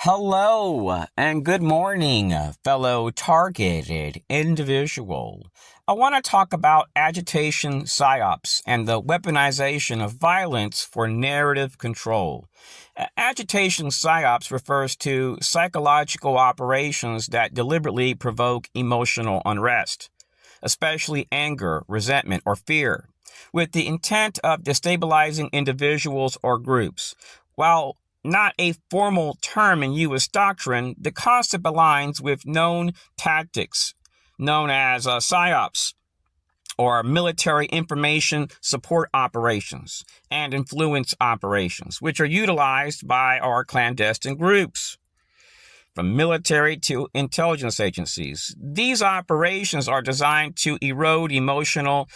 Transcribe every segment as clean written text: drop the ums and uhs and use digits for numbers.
Hello and good morning, fellow targeted individual. I want to talk about agitation psyops and the weaponization of violence for narrative control. Agitation psyops refers to psychological operations that deliberately provoke emotional unrest, especially anger, resentment, or fear, with the intent of destabilizing individuals or groups. While not a formal term in U.S. doctrine, the concept aligns with known tactics known as psyops, or military information support operations and influence operations, which are utilized by our clandestine groups, from military to intelligence agencies. These operations are designed to erode emotional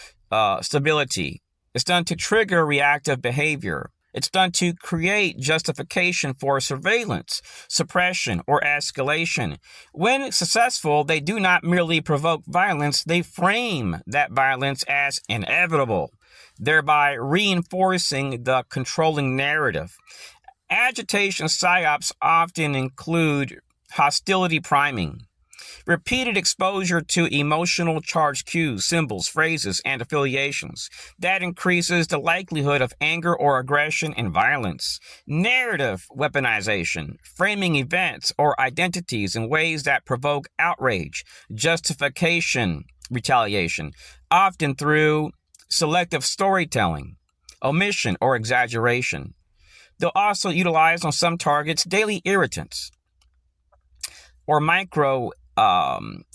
stability. It's done to trigger reactive behavior. It's done to create justification for surveillance, suppression, or escalation. When successful, they do not merely provoke violence, they frame that violence as inevitable, thereby reinforcing the controlling narrative. Agitation psyops often include hostility priming, repeated exposure to emotional charged cues, symbols, phrases, and affiliations. That increases the likelihood of anger or aggression and violence. Narrative weaponization, framing events or identities in ways that provoke outrage, justification, retaliation, often through selective storytelling, omission, or exaggeration. They'll also utilize on some targets daily irritants or micro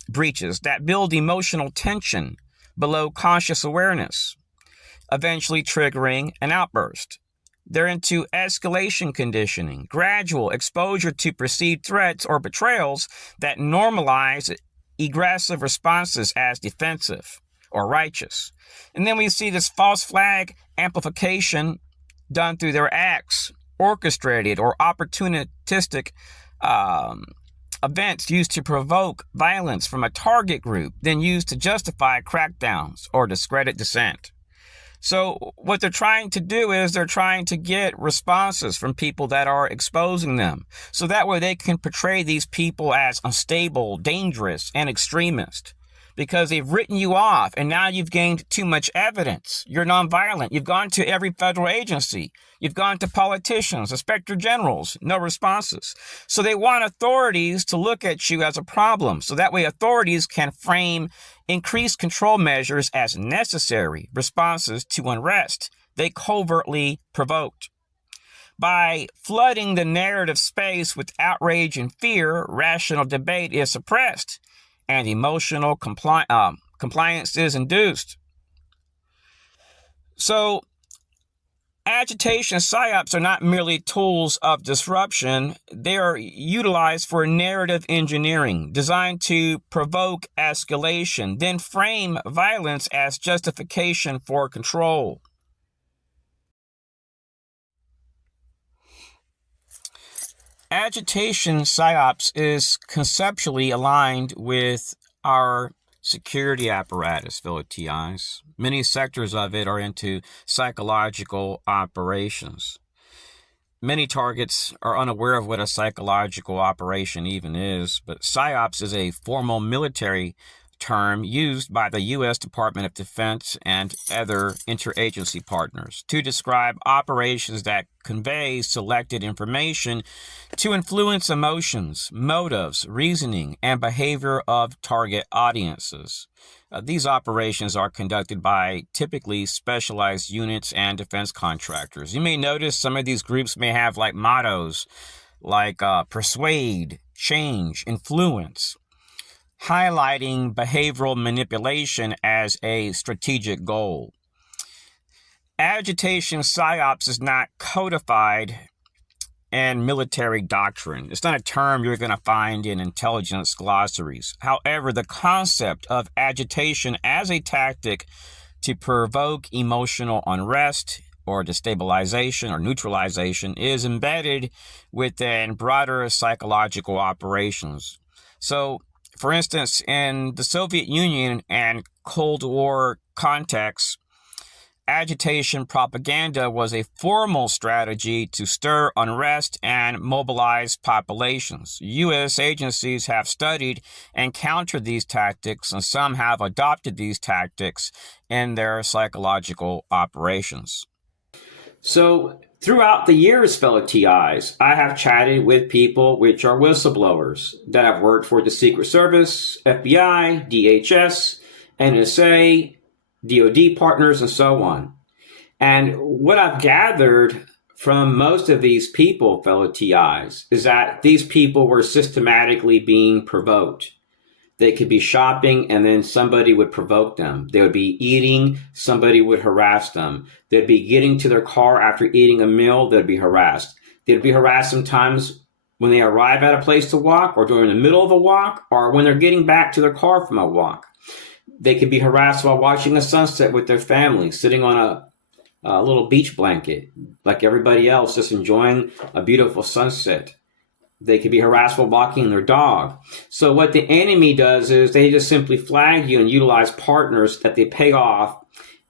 breaches that build emotional tension below conscious awareness, eventually triggering an outburst. They're into escalation conditioning, gradual exposure to perceived threats or betrayals that normalize aggressive responses as defensive or righteous. And then we see this false flag amplification done through their acts, orchestrated or opportunistic events used to provoke violence from a target group, then used to justify crackdowns or discredit dissent. So what they're trying to do is they're trying to get responses from people that are exposing them. So that way they can portray these people as unstable, dangerous, and extremist, because they've written you off and now you've gained too much evidence. You're nonviolent. You've gone to every federal agency. You've gone to politicians, inspector generals, no responses. So they want authorities to look at you as a problem. So that way authorities can frame increased control measures as necessary responses to unrest they covertly provoked. By flooding the narrative space with outrage and fear, rational debate is suppressed and emotional compliance is induced. So agitation psyops are not merely tools of disruption. They are utilized for narrative engineering, designed to provoke escalation, then frame violence as justification for control. Agitation psyops is conceptually aligned with our security apparatus, fellow TIs. Many sectors of it are into psychological operations. Many targets are unaware of what a psychological operation even is, but psyops is a formal military term used by the U.S. Department of Defense and other interagency partners to describe operations that convey selected information to influence emotions, motives, reasoning, and behavior of target audiences. These operations are conducted by typically specialized units and defense contractors. You may notice some of these groups may have like mottos like persuade, change, influence, highlighting behavioral manipulation as a strategic goal. Agitation psyops is not codified in military doctrine. It's not a term you're going to find in intelligence glossaries. However, the concept of agitation as a tactic to provoke emotional unrest or destabilization or neutralization is embedded within broader psychological operations. So, for instance, in the Soviet Union and Cold War context, agitation propaganda was a formal strategy to stir unrest and mobilize populations. U.S. agencies have studied and countered these tactics, and some have adopted these tactics in their psychological operations. So, throughout the years, fellow TIs, I have chatted with people which are whistleblowers that have worked for the Secret Service, FBI, DHS, NSA, DoD partners, and so on. And what I've gathered from most of these people, fellow TIs, is that these people were systematically being provoked. They could be shopping and then somebody would provoke them. They would be eating, somebody would harass them. They'd be getting to their car after eating a meal, they'd be harassed. They'd be harassed sometimes when they arrive at a place to walk, or during the middle of a walk, or when they're getting back to their car from a walk. They could be harassed while watching a sunset with their family, sitting on a little beach blanket, like everybody else, just enjoying a beautiful sunset. They could be harassed while walking their dog. So what the enemy does is they just simply flag you and utilize partners that they pay off.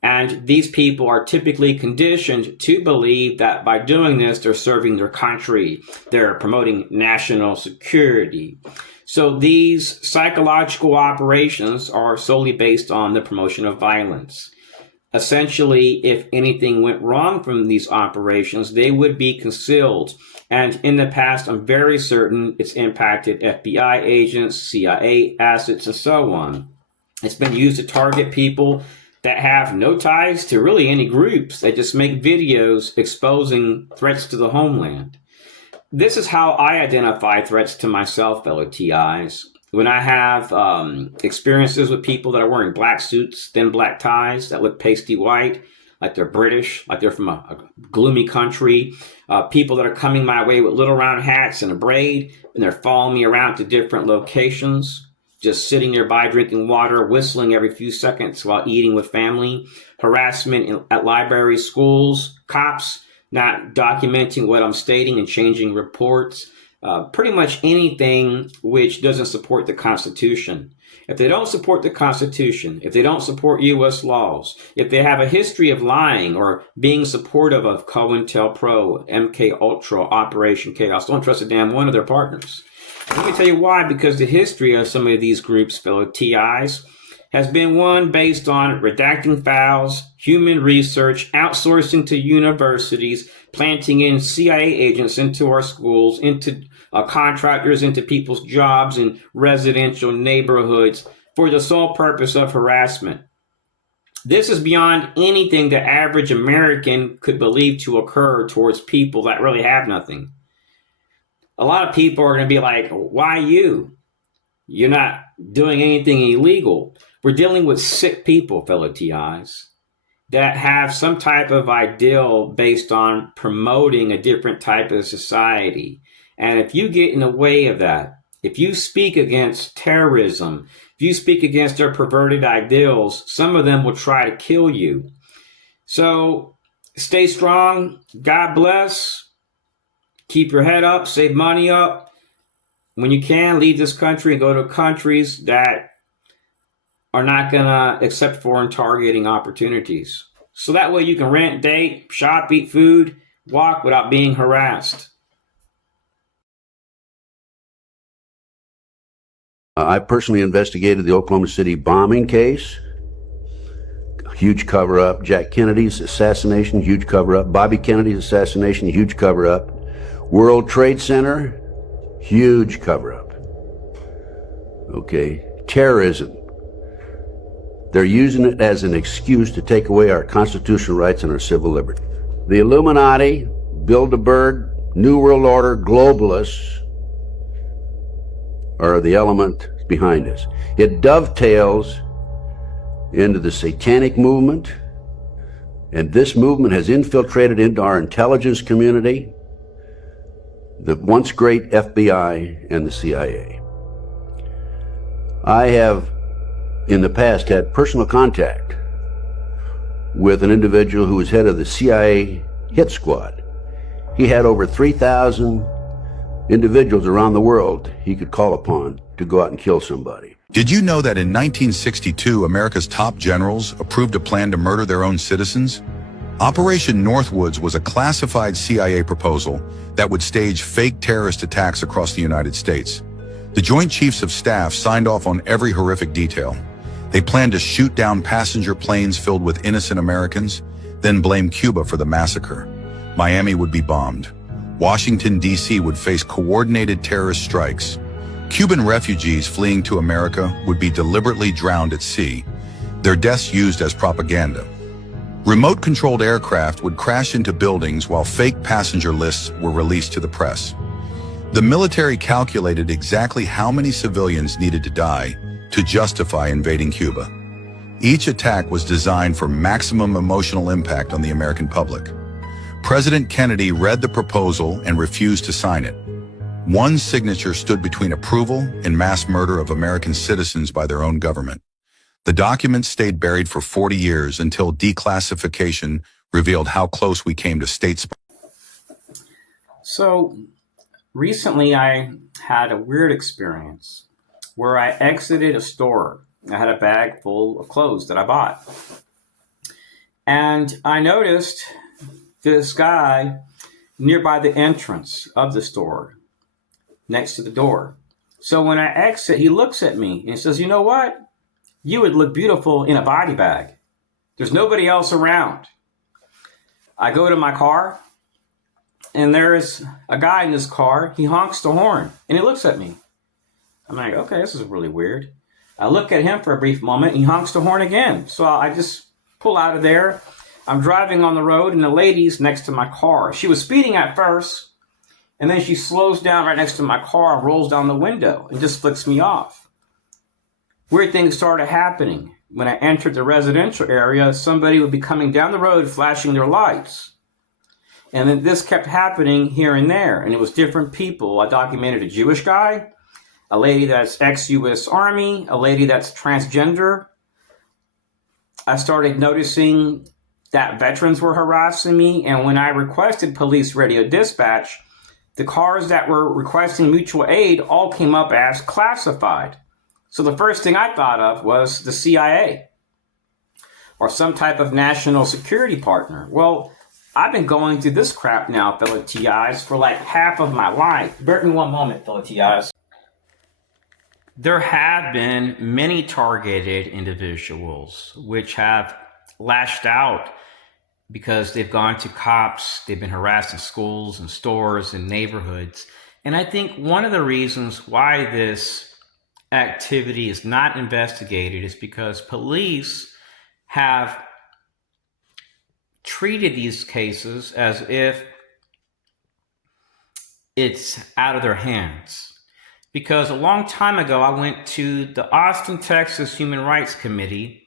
And these people are typically conditioned to believe that by doing this, they're serving their country. They're promoting national security. So these psychological operations are solely based on the promotion of violence. Essentially, if anything went wrong from these operations, they would be concealed. And in the past, I'm very certain it's impacted FBI agents, CIA assets, and so on. It's been used to target people that have no ties to really any groups. They just make videos exposing threats to the homeland. This is how I identify threats to myself, fellow TIs. When I have experiences with people that are wearing black suits, thin black ties, that look pasty white, like they're British, like they're from a gloomy country, people that are coming my way with little round hats and a braid, and they're following me around to different locations, just sitting nearby drinking water, whistling every few seconds while eating with family, harassment at libraries, schools, cops not documenting what I'm stating and changing reports, pretty much anything which doesn't support the Constitution. If they don't support the Constitution, if they don't support U.S. laws, if they have a history of lying or being supportive of COINTELPRO, MK Ultra, Operation Chaos, don't trust a damn one of their partners. Let me tell you why, because the history of some of these groups, fellow TIs, has been one based on redacting files, human research, outsourcing to universities, planting in CIA agents into our schools, into contractors, into people's jobs in residential neighborhoods for the sole purpose of harassment. This is beyond anything the average American could believe to occur towards people that really have nothing. A lot of people are going to be like, why you? You're not doing anything illegal. We're dealing with sick people, fellow TIs, that have some type of ideal based on promoting a different type of society. And if you get in the way of that, if you speak against terrorism, if you speak against their perverted ideals, some of them will try to kill you. So stay strong. God bless. Keep your head up. Save money up. When you can, leave this country and go to countries that are not going to accept foreign targeting opportunities. So that way you can rent, date, shop, eat food, walk without being harassed. I personally investigated the Oklahoma City bombing case. Huge cover-up. Jack Kennedy's assassination, huge cover-up. Bobby Kennedy's assassination, huge cover-up. World Trade Center, huge cover-up. Okay. Terrorism. They're using it as an excuse to take away our constitutional rights and our civil liberty. The Illuminati, Bilderberg, New World Order, globalists are the element behind this. It dovetails into the satanic movement, and this movement has infiltrated into our intelligence community, the once great FBI and the CIA. I have in the past had personal contact with an individual who was head of the CIA hit squad. He had over 3,000 individuals around the world he could call upon to go out and kill somebody. Did you know that in 1962, America's top generals approved a plan to murder their own citizens? Operation Northwoods was a classified CIA proposal that would stage fake terrorist attacks across the United States. The Joint Chiefs of Staff signed off on every horrific detail. They planned to shoot down passenger planes filled with innocent Americans, then blame Cuba for the massacre. Miami would be bombed. Washington, D.C. would face coordinated terrorist strikes. Cuban refugees fleeing to America would be deliberately drowned at sea, their deaths used as propaganda. Remote-controlled aircraft would crash into buildings while fake passenger lists were released to the press. The military calculated exactly how many civilians needed to die to justify invading Cuba. Each attack was designed for maximum emotional impact on the American public. President Kennedy read the proposal and refused to sign it. One signature stood between approval and mass murder of American citizens by their own government. The document stayed buried for 40 years until declassification revealed how close we came to state. So recently I had a weird experience where I exited a store. I had a bag full of clothes that I bought. And I noticed this guy nearby the entrance of the store, next to the door. So when I exit, he looks at me and says, "You know what? You would look beautiful in a body bag. There's nobody else around." I go to my car, and there's a guy in this car. He honks the horn, and he looks at me. I'm like, okay, this is really weird. I look at him for a brief moment, and he honks the horn again. So I just pull out of there. I'm driving on the road, and the lady's next to my car. She was speeding at first, and then she slows down right next to my car and rolls down the window and just flicks me off. Weird things started happening. When I entered the residential area, somebody would be coming down the road flashing their lights. And then this kept happening here and there, and it was different people. I documented a Jewish guy, a lady that's ex-U.S. Army, a lady that's transgender. I started noticing that veterans were harassing me, and when I requested police radio dispatch, the cars that were requesting mutual aid all came up as classified. So the first thing I thought of was the CIA or some type of national security partner. Well, I've been going through this crap now, fellow TIs, for like half of my life. Bear with me one moment, fellow TIs. There have been many targeted individuals which have lashed out because they've gone to cops, they've been harassed in schools and stores and neighborhoods. And I think one of the reasons why this activity is not investigated is because police have treated these cases as if it's out of their hands. Because a long time ago, I went to the Austin, Texas Human Rights Committee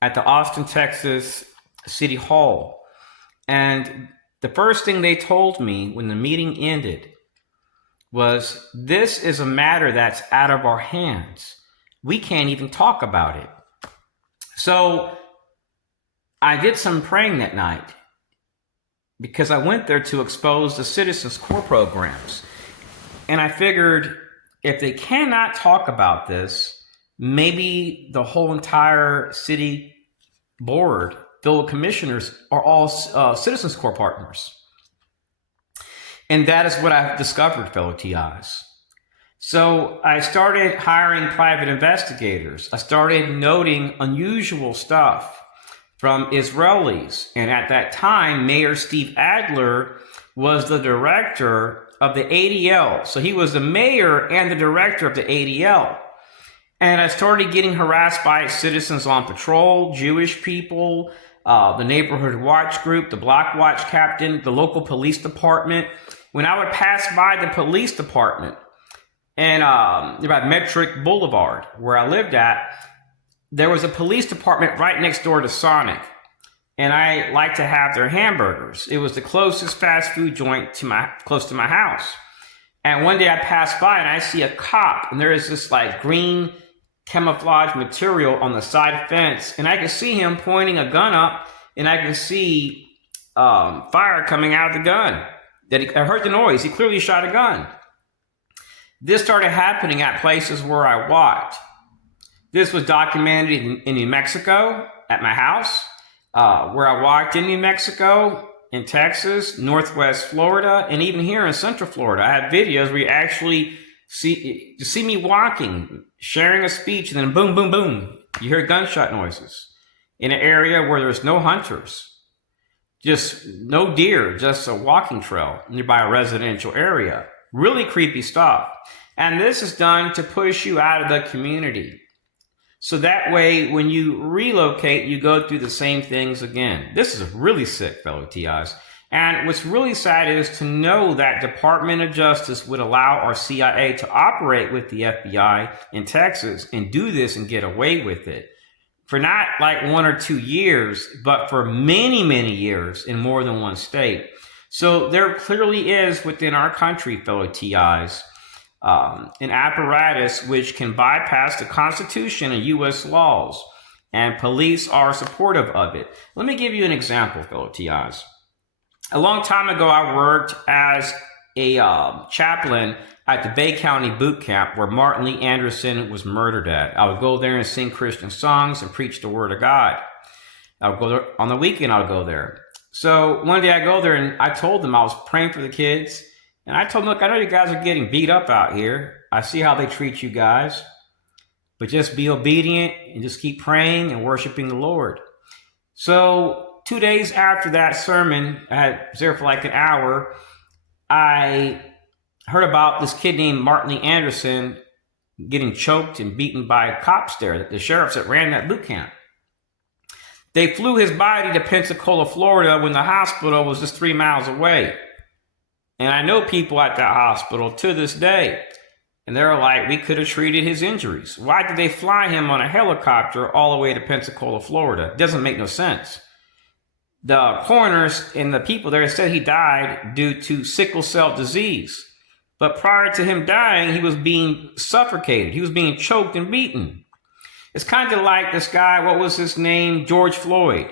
at the Austin, Texas City Hall. And the first thing they told me when the meeting ended was, this is a matter that's out of our hands. We can't even talk about it. So I did some praying that night because I went there to expose the Citizens Corps programs. And I figured if they cannot talk about this, maybe the whole entire city board filled with commissioners are all Citizens Corps partners. And that is what I've discovered, fellow TIs. So I started hiring private investigators. I started noting unusual stuff from Israelis. And at that time, Mayor Steve Adler was the director of the ADL. So he was the mayor and the director of the ADL. And I started getting harassed by citizens on patrol, Jewish people, the neighborhood watch group, the block watch captain, the local police department. When I would pass by the police department and about Metric Boulevard, where I lived at, there was a police department right next door to Sonic. And I like to have their hamburgers. It was the closest fast food joint close to my house. And one day I passed by and I see a cop, and there is this like green camouflage material on the side fence, and I can see him pointing a gun up, and I can see fire coming out of the gun. I heard the noise. He clearly shot a gun. This started happening at places where I walked. This was documented in New Mexico at my house, where I walked in New Mexico, in Texas, Northwest Florida, and even here in Central Florida. I have videos where you actually see me walking, sharing a speech, and then boom, boom, boom, you hear gunshot noises in an area where there's no hunters, just no deer, just a walking trail nearby a residential area. Really creepy stuff. And this is done to push you out of the community. So that way, when you relocate, you go through the same things again. This is really sick, fellow TIs. And what's really sad is to know that Department of Justice would allow our CIA to operate with the FBI in Texas and do this and get away with it for not like 1 or 2 years, but for many, many years in more than one state. So there clearly is within our country, fellow TIs, an apparatus which can bypass the Constitution and U.S. laws, and police are supportive of it. Let me give you an example, fellow TIs. A long time ago, I worked as a chaplain at the Bay County boot camp where Martin Lee Anderson was murdered at. I would go there and sing Christian songs and preach the word of God. I would go there on the weekend. I would go there. So one day I go there and I told them I was praying for the kids. And I told them, look, I know you guys are getting beat up out here. I see how they treat you guys. But just be obedient and just keep praying and worshiping the Lord. So 2 days after that sermon, I was there for like an hour, I heard about this kid named Martin Lee Anderson getting choked and beaten by cops there, the sheriffs that ran that boot camp. They flew his body to Pensacola, Florida, when the hospital was just 3 miles away. And I know people at that hospital to this day. And they're like, we could have treated his injuries. Why did they fly him on a helicopter all the way to Pensacola, Florida? It doesn't make no sense. The coroners and the people there said he died due to sickle cell disease. But prior to him dying, he was being suffocated. He was being choked and beaten. It's kind of like this guy, what was his name? George Floyd.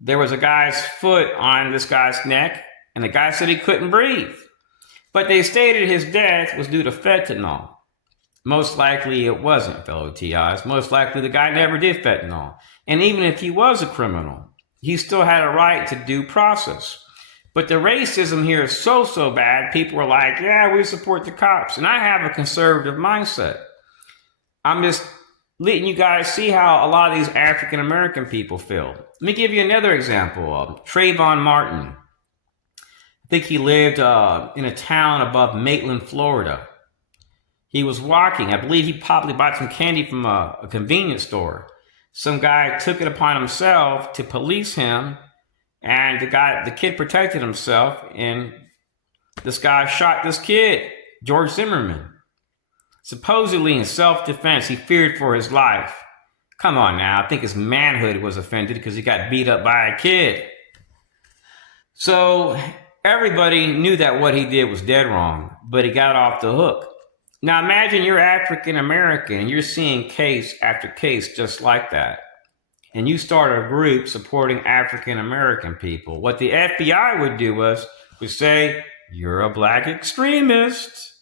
There was a guy's foot on this guy's neck, and the guy said he couldn't breathe. But they stated his death was due to fentanyl. Most likely it wasn't, fellow TIs. Most likely the guy never did fentanyl. And even if he was a criminal, he still had a right to due process. But the racism here is so bad, people are like, yeah, we support the cops. And I have a conservative mindset. I'm just letting you guys see how a lot of these African American people feel. Let me give you another example of Trayvon Martin. I think he lived in a town above Maitland, Florida. He was walking. I believe he probably bought some candy from a convenience store. Some guy took it upon himself to police him, and the kid protected himself, and this guy shot this kid, George Zimmerman. Supposedly in self-defense, he feared for his life. Come on now, I think his manhood was offended because he got beat up by a kid. So everybody knew that what he did was dead wrong, but he got off the hook. Now imagine you're African American and you're seeing case after case just like that. And you start a group supporting African American people. What the FBI would do would say, you're a black extremist.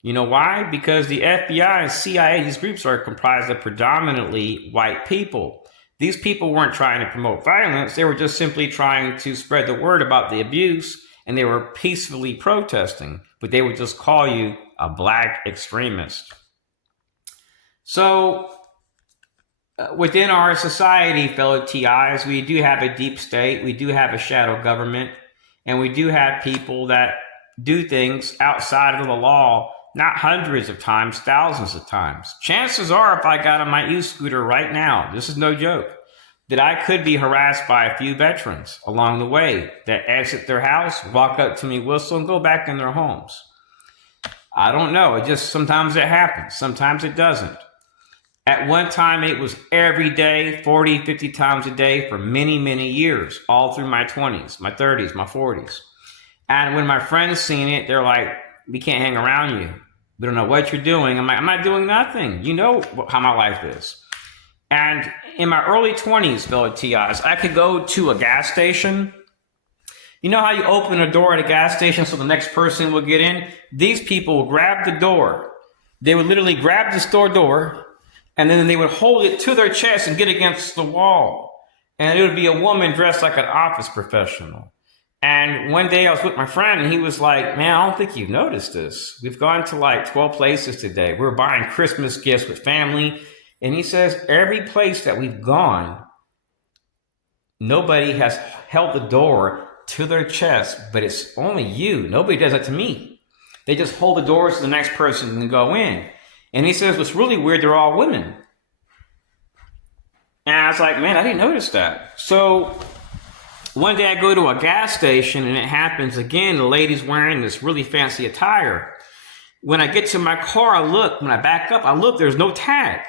You know why? Because the FBI and CIA, these groups are comprised of predominantly white people. These people weren't trying to promote violence. They were just simply trying to spread the word about the abuse, and they were peacefully protesting, but they would just call you a black extremist. So within our society, fellow TIs, we do have a deep state, we do have a shadow government, and we do have people that do things outside of the law, not hundreds of times, thousands of times. Chances are, if I got on my e-scooter right now, this is no joke, that I could be harassed by a few veterans along the way that exit their house, walk up to me, whistle, and go back in their homes. I don't know. Sometimes it happens. Sometimes it doesn't. At one time, it was every day, 40, 50 times a day for many, many years, all through my 20s, my 30s, my 40s. And when my friends seen it, they're like, we can't hang around you. We don't know what you're doing. I'm like, I'm not doing nothing. You know how my life is. And in my early 20s, fellow TIs, I could go to a gas station You know how you open a door at a gas station so the next person will get in? These people would grab the door. They would literally grab the store door, and then they would hold it to their chest and get against the wall. And it would be a woman dressed like an office professional. And one day I was with my friend, and he was like, man, I don't think you've noticed this. We've gone to like 12 places today. We're buying Christmas gifts with family. And he says, every place that we've gone, nobody has held the door to their chest, but it's only you. Nobody does that to me. They just hold the doors to the next person and go in. And he says, what's really weird, they're all women. And I was like, man, I didn't notice that. So one day I go to a gas station and it happens again. The lady's wearing this really fancy attire. When I get to my car, I look. When I back up, I look, there's no tag.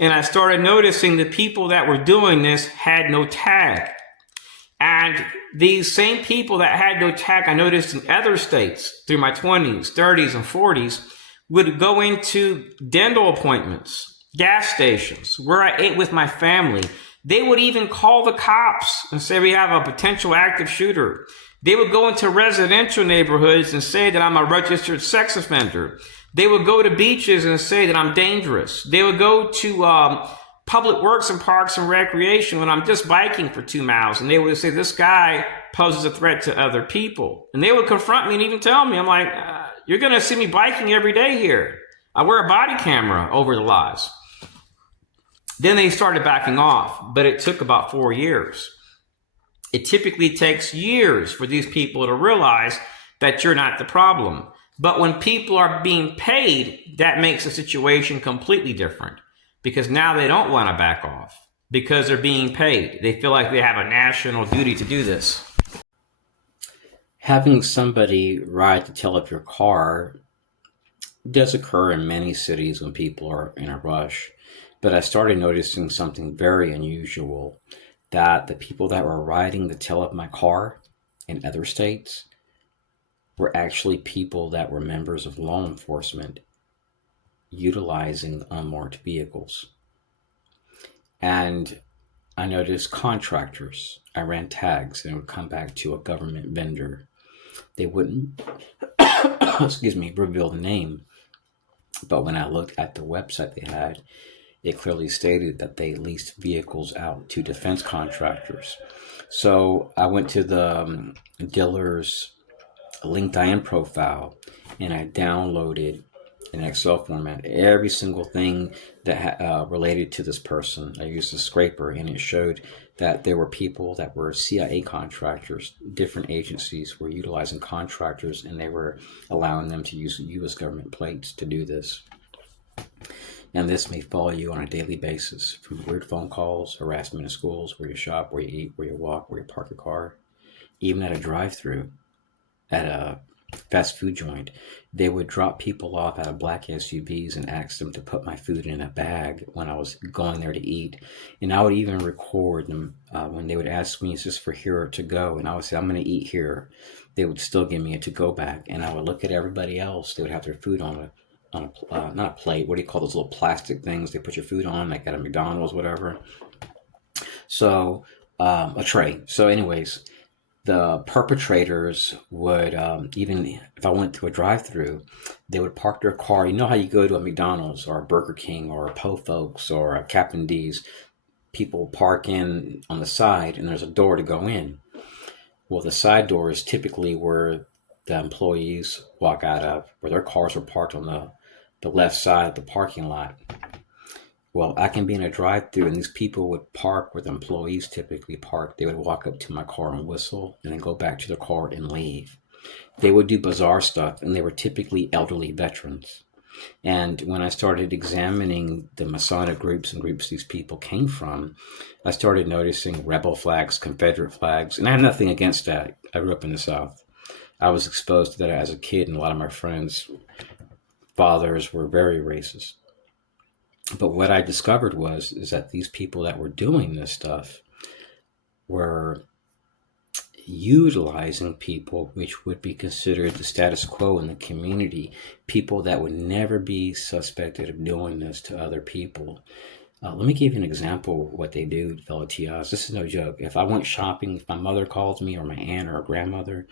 And I started noticing the people that were doing this had no tag. And these same people that had no tag, I noticed in other states through my 20s, 30s, and 40s, would go into dental appointments, gas stations, where I ate with my family. They would even call the cops and say we have a potential active shooter. They would go into residential neighborhoods and say that I'm a registered sex offender. They would go to beaches and say that I'm dangerous. They would go to public works and parks and recreation when I'm just biking for 2 miles. And they would say, this guy poses a threat to other people. And they would confront me and even tell me, I'm like, you're going to see me biking every day here. I wear a body camera over the lies. Then they started backing off, but it took about 4 years. It typically takes years for these people to realize that you're not the problem. But when people are being paid, that makes the situation completely different, because now they don't want to back off because they're being paid. They feel like they have a national duty to do this. Having somebody ride the tail of your car does occur in many cities when people are in a rush. But I started noticing something very unusual, that the people that were riding the tail of my car in other states were actually people that were members of law enforcement utilizing unmarked vehicles. And I noticed contractors. I ran tags and would come back to a government vendor. They wouldn't, reveal the name. But when I looked at the website they had, it clearly stated that they leased vehicles out to defense contractors. So I went to the dealer's LinkedIn profile and I downloaded in Excel format every single thing that related to this person. I used a scraper and it showed that there were people that were CIA contractors. Different agencies were utilizing contractors and they were allowing them to use U.S. government plates to do this. And this may follow you on a daily basis, from weird phone calls, harassment in schools, where you shop, where you eat, where you walk, where you park your car, even at a drive-through, at a fast food joint. They would drop people off out of black SUVs and ask them to put my food in a bag when I was going there to eat. And I would even record them when they would ask me, is this for here or to go? And I would say, I'm going to eat here. They would still give me a to-go bag. And I would look at everybody else. They would have their food on a not a plate, what do you call those little plastic things they put your food on, like at a McDonald's, whatever. So a tray. So anyways, the perpetrators would, even if I went to a drive-through, they would park their car. You know how you go to a McDonald's or a Burger King or a Po Folks or a Captain D's, people park in on the side and there's a door to go in. Well, the side door is typically where the employees walk out of, where their cars are parked on the left side of the parking lot. Well, I can be in a drive-through and these people would park where the employees typically park. They would walk up to my car and whistle and then go back to their car and leave. They would do bizarre stuff, and they were typically elderly veterans. And when I started examining the Masonic groups and groups these people came from, I started noticing rebel flags, Confederate flags, and I have nothing against that. I grew up in the South. I was exposed to that as a kid, and a lot of my friends' fathers were very racist. But what I discovered is that these people that were doing this stuff were utilizing people which would be considered the status quo in the community, people that would never be suspected of doing this to other people. Let me give you an example of what they do, fellow TIs. This is no joke. If I went shopping, if my mother calls me or my aunt or a grandmother,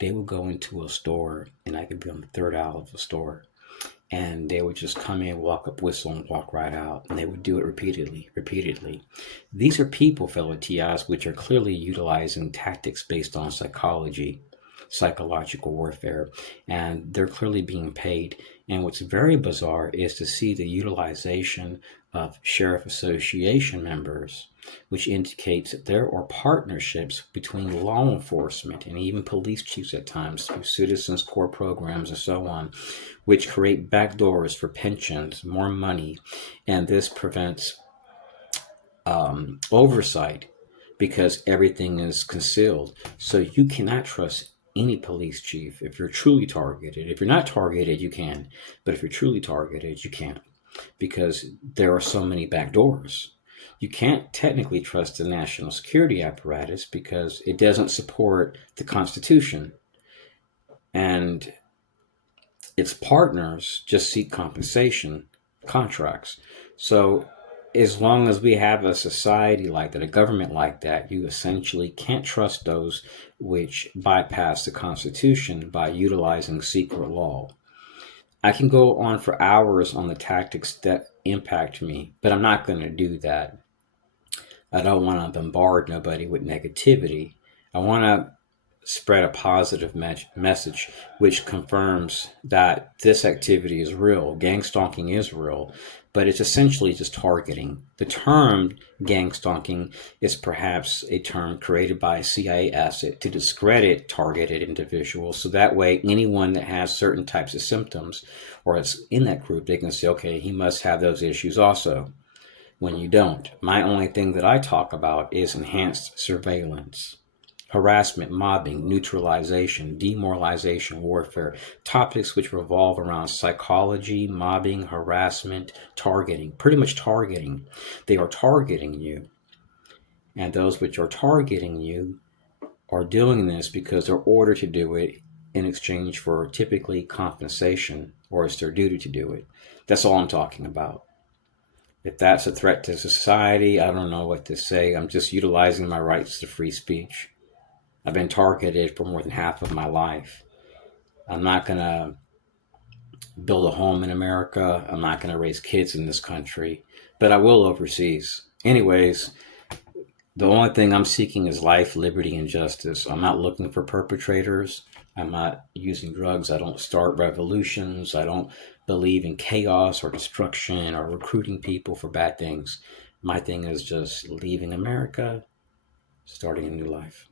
they would go into a store and I could be on the third aisle of the store. And they would just come in, walk up, whistle, and walk right out. And they would do it repeatedly, repeatedly. These are people, fellow TIs, which are clearly utilizing tactics based on psychology, psychological warfare, and they're clearly being paid. And what's very bizarre is to see the utilization of sheriff association members, which indicates that there are partnerships between law enforcement and even police chiefs at times through citizens core programs and so on, which create backdoors for pensions, more money, and this prevents oversight because everything is concealed. So you cannot trust any police chief if you're truly targeted. If you're not targeted, you can, but if you're truly targeted, you can't, because there are so many backdoors. You can't technically trust the national security apparatus because it doesn't support the Constitution, and its partners just seek compensation contracts. So as long as we have a society like that, a government like that, you essentially can't trust those which bypass the Constitution by utilizing secret law. I can go on for hours on the tactics that impact me, but I'm not going to do that. I don't want to bombard nobody with negativity. I want to spread a positive message which confirms that this activity is real. Gang stalking is real, but it's essentially just targeting. The term gang stalking is perhaps a term created by a CIA asset to discredit targeted individuals. So that way, anyone that has certain types of symptoms or is in that group, they can say, okay, he must have those issues also. When you don't. My only thing that I talk about is enhanced surveillance, harassment, mobbing, neutralization, demoralization, warfare, topics which revolve around psychology, mobbing, harassment, targeting, pretty much targeting. They are targeting you. And those which are targeting you are doing this because they're ordered to do it in exchange for typically compensation, or it's their duty to do it. That's all I'm talking about. If that's a threat to society, I don't know what to say. I'm just utilizing my rights to free speech. I've been targeted for more than half of my life. I'm not going to build a home in America. I'm not going to raise kids in this country, but I will overseas. Anyways, the only thing I'm seeking is life, liberty, and justice. I'm not looking for perpetrators. I'm not using drugs. I don't start revolutions. I don't believe in chaos or destruction or recruiting people for bad things. My thing is just leaving America, starting a new life.